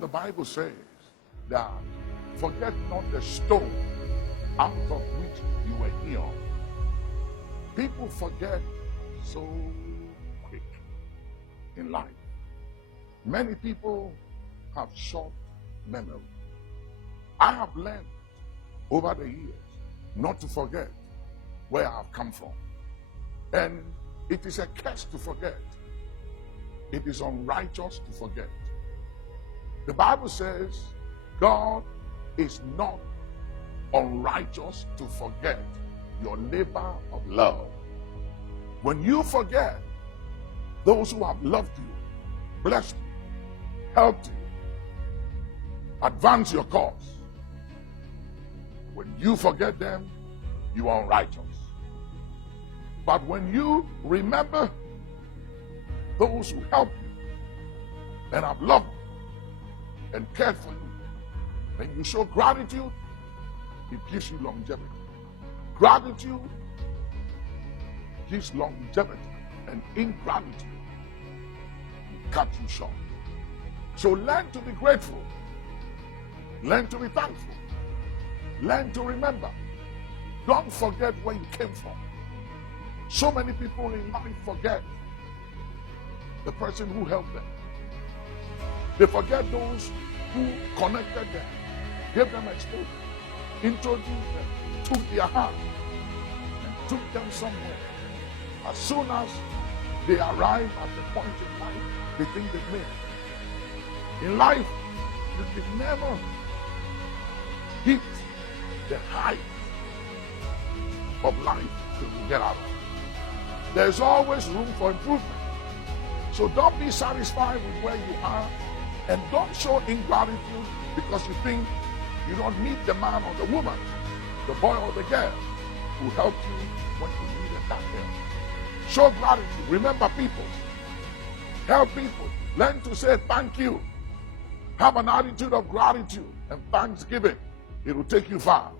The Bible says that forget not the stone out of which you were healed. People forget so quick in life. Many people have short memory. I have learned over the years not to forget where I have come from. And it is a curse to forget. It is unrighteous to forget. The Bible says God is not unrighteous to forget your labor of love. When you forget those who have loved you, blessed you, helped you, advance your cause, when you forget them, you are unrighteous. But when you remember those who helped you and have loved you and cared for you, and you show gratitude, it gives you longevity. Gratitude gives longevity, and ingratitude will cut you short. So learn to be grateful. Learn to be thankful. Learn to remember. Don't forget where you came from. So many people in life forget the person who helped them. They forget those who connected them, gave them exposure, introduced them, took their hand, and took them somewhere. As soon as they arrive at the point in life, they think they've made it. In life, you can never hit the height of life till you get out of it. There's always room for improvement. So don't be satisfied with where you are, and don't show ingratitude because you think you don't need the man or the woman, the boy or the girl who helped you when you needed that help. Show gratitude. Remember people. Help people. Learn to say thank you. Have an attitude of gratitude and thanksgiving. It will take you far.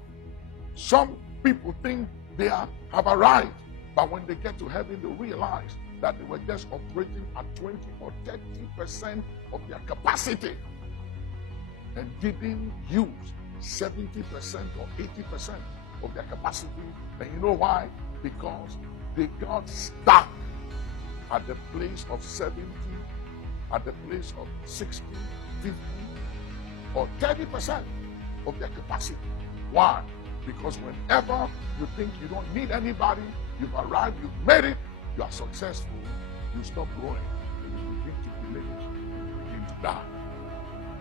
Some people think they have arrived, but when they get to heaven, they realize that they were just operating at 20 or 30% of their capacity and didn't use 70% or 80% of their capacity. And you know why? Because they got stuck at the place of 70, at the place of 60, 50, or 30% of their capacity. Why? Because whenever you think you don't need anybody, you've arrived, you've made it, you are successful, you stop growing, and you begin to diminish, you begin to die.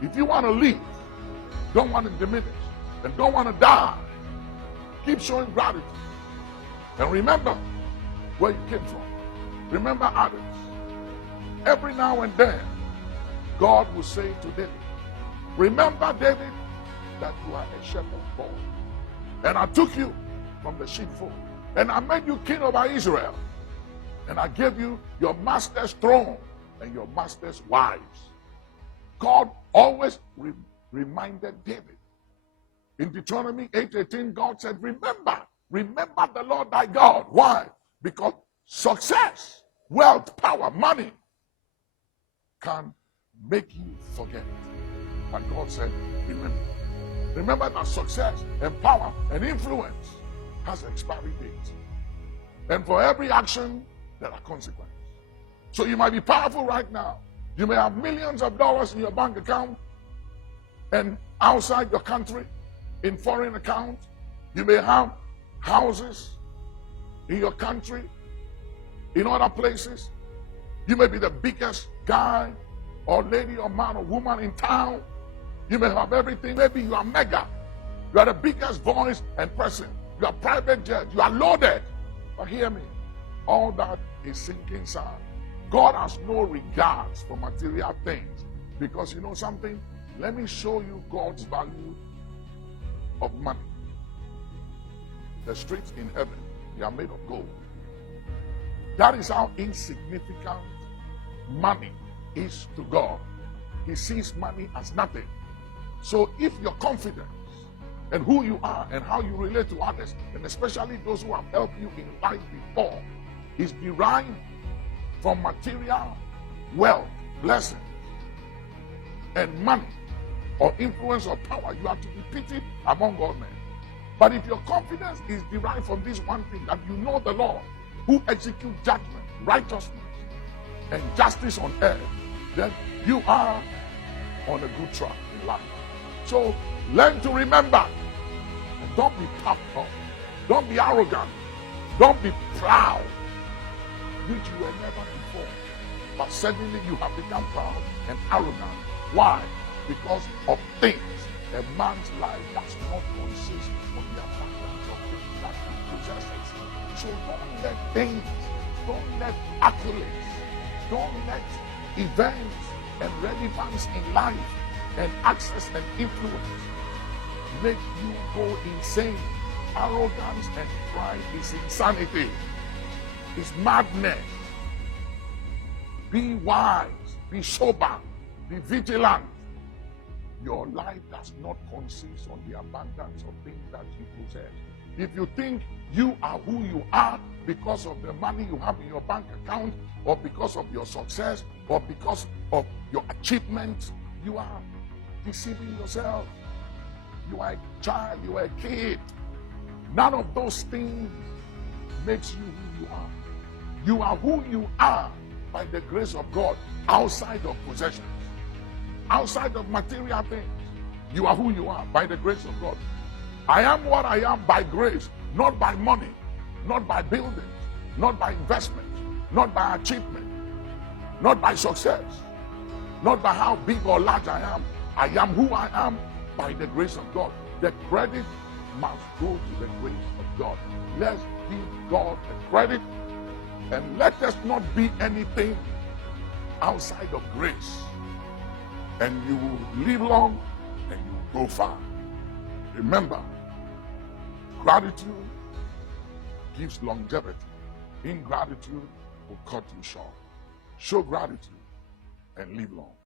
If you want to live, don't want to diminish, and don't want to die, keep showing gratitude. And remember where you came from. Remember others. Every now and then, God will say to David, remember, David, that you are a shepherd boy. And I took you from the sheepfold, and I made you king over Israel. And I gave you your master's throne and your master's wives. God always reminded David. In Deuteronomy 8:18, God said, remember the Lord thy God. Why? Because success, wealth, power, money can make you forget. But God said, remember. Remember that success and power and influence has expiry dates. And for every action, there are consequences. So you might be powerful right now. You may have millions of dollars in your bank account and outside your country, in foreign accounts. You may have houses in your country, in other places. You may be the biggest guy or lady or man or woman in town. You may have everything. Maybe you are mega. You are the biggest voice and person. You are private jet. You are loaded. But hear me. All that is sinking sand. God has no regards for material things. Because you know something? Let me show you God's value of money. The streets in heaven, they are made of gold. That is how insignificant money is to God. He sees money as nothing. So if your confidence and who you are and how you relate to others, and especially those who have helped you in life before, is derived from material wealth, blessings, and money, or influence or power, you are to be pitied among all men. But if your confidence is derived from this one thing, that you know the Lord, who executes judgment, righteousness, and justice on earth, then you are on a good track in life. So learn to remember, and don't be puffed up, don't be arrogant, don't be proud, which you were never before. But suddenly you have become proud and arrogant. Why? Because of things. A man's life does not consist on the abundance of things that he possesses. So don't let things, don't let accolades, don't let events and relevance in life and access and influence make you go insane. Arrogance and pride is insanity. It's madness. Be wise, be sober, be vigilant. Your life does not consist on the abundance of things that you possess. If you think you are who you are because of the money you have in your bank account, or because of your success, or because of your achievements, you are deceiving yourself. You are a child, you are a kid. None of those things makes you who you are. You are who you are by the grace of God, outside of possessions, outside of material things. You are who you are by the grace of God. I am what I am by grace, not by money, not by buildings, not by investment, not by achievement, not by success, not by how big or large I am. I am who I am by the grace of God. The credit must go to the grace of God. Let's give God the credit, and let us not be anything outside of grace. And you will live long and you will go far. Remember, gratitude gives longevity. Ingratitude will cut you short. Show gratitude and live long.